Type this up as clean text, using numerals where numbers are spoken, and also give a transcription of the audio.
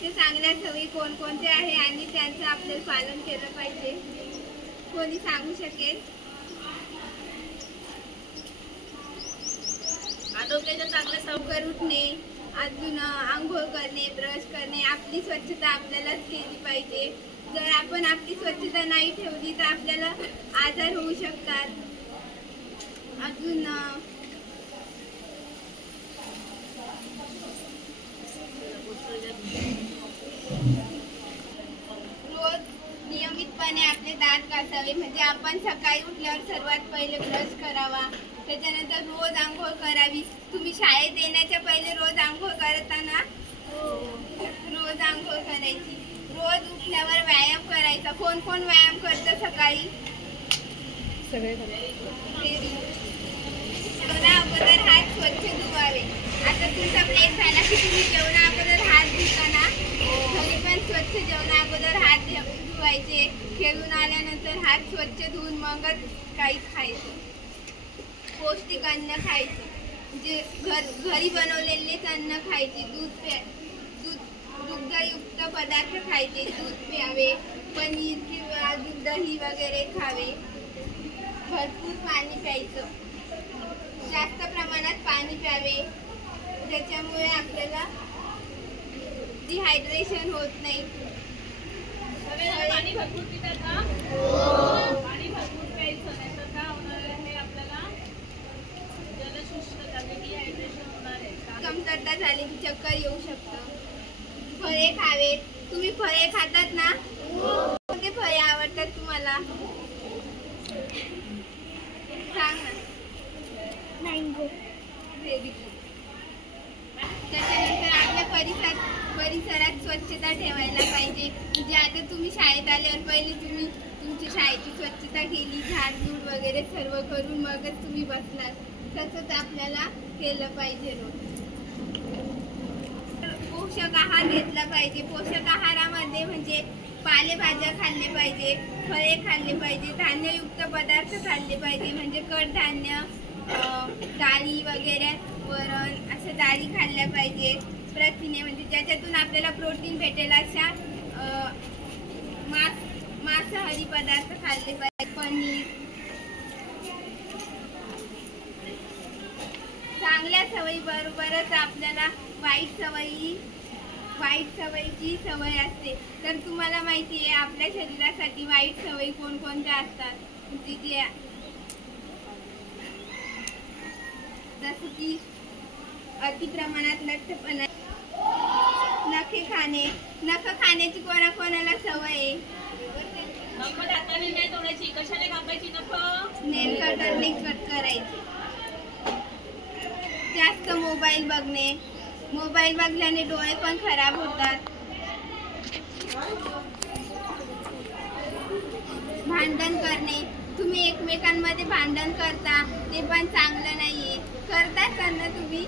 ठेवायच्या चांगल्या सवयी कोणकोणत्या आहे आणि त्यांचं आपल्याला पालन केलं पाहिजे? कोणी सांगू शकेल? आरोग्याच्या चांगल्या लवकर उठणे, अजून आंघोळ करणे, ब्रश करणे, आपली स्वच्छता आपल्यालाच केली पाहिजे. जर आपण आपली स्वच्छता नाही ठेवली तर आपल्याला आजार होऊ शकतात. अजून रोज नियमितपणे आपले दात घासावे. म्हणजे आपण सकाळी उठल्यावर सर्वात पहिले ब्रश करावा, त्याच्यानंतर रोज आंघोळ करावी. तुम्ही शाळेत येण्याच्या पहिले रोज आंघोळ करताना रोज आंघोळ करायची. रोज उठल्यावर व्यायाम करायचा. कोण कोण व्यायाम करतं सकाळी? सगळे. जेवणा अगोदर हात स्वच्छ धुवावे. आता तुमचा प्लेट झाला की तुम्ही जेवणा अगोदर हात धुताना घरी पण स्वच्छ जेवणा अगोदर हात धुवायचे. खेळून आल्यानंतर हात स्वच्छ धुवून मगच काही खायचं. पौष्टिक अन्न खायचं. म्हणजे घरी बनवलेलेच अन्न खायचे. दुग्धयुक्त पदार्थ खायचे. दूध प्यावे, पनीर किंवा दही वगैरे खावे. भरपूर पाणी प्यायचं. जास्त प्रमाणात पाणी प्यावे, ज्याच्यामुळे आपल्याला डिहायड्रेशन होत नाही. पाणी भरपूर पितात का? पाणी भरपूर प्यायचं, नाही तर काय होणार आहे? आपल्याला जलशुष्कता डिहायड्रेशन होणार आहे. कमतरता झाली की चक्कर येऊ शकतं. फळे खावेत. तुम्ही फळे खातात ना? कोणते फळे आवडतात तुम्हाला? सांग ना. मँगो. Very good. त्याच्यानंतर आपल्या परिसरात स्वच्छता ठेवायला पाहिजे. म्हणजे आता तुम्ही शाळेत आल्यावर पहिले तुम्ही तुमच्या शाळेची स्वच्छता केली, झाडझूड वगैरे सर्व करून मगच तुम्ही बसलात. तसंच आपल्याला केलं पाहिजे रोज. पोषक आहार घेतला पाहिजे. पोषक आहारामध्ये म्हणजे पालेभाज्या खाल्ले पाहिजे, फळे खाल्ले पाहिजे, धान्ययुक्त पदार्थ खाल्ले पाहिजे. म्हणजे कडधान्य, डाळी वगैरे, वरण अशा डाळी खाल्ल्या पाहिजे. प्रथिने म्हणजे ज्याच्यातून आपल्याला प्रोटीन भेटेल अशा मांसाहारी पदार्थ खाल्ले पाहिजे. पनीर. चांगल्या सवयी बरोबरच आपल्याला वाईट सवयीची सवय असते. तर तुम्हाला माहिती आहे आपल्या शरीरासाठी वाईट सवयी कोणकोणत्या असतात? म्हणजे जसं की अति प्रमाणात लठ्ठपणा, नखे खाणे. नख खाण्याची कोणाकोणाला सवय आहे? नख दाताने नाही तोडायची. कशाने कापायची नख? नेल कटरने कट करायची. जास्त मोबाईल बघणे. मोबाईल बघल्याने डोळे पण खराब होतात. भांडण करणे. तुम्ही एकमेकांमध्ये भांडण करता, ते पण चांगलं नाहीये. करता तुम्ही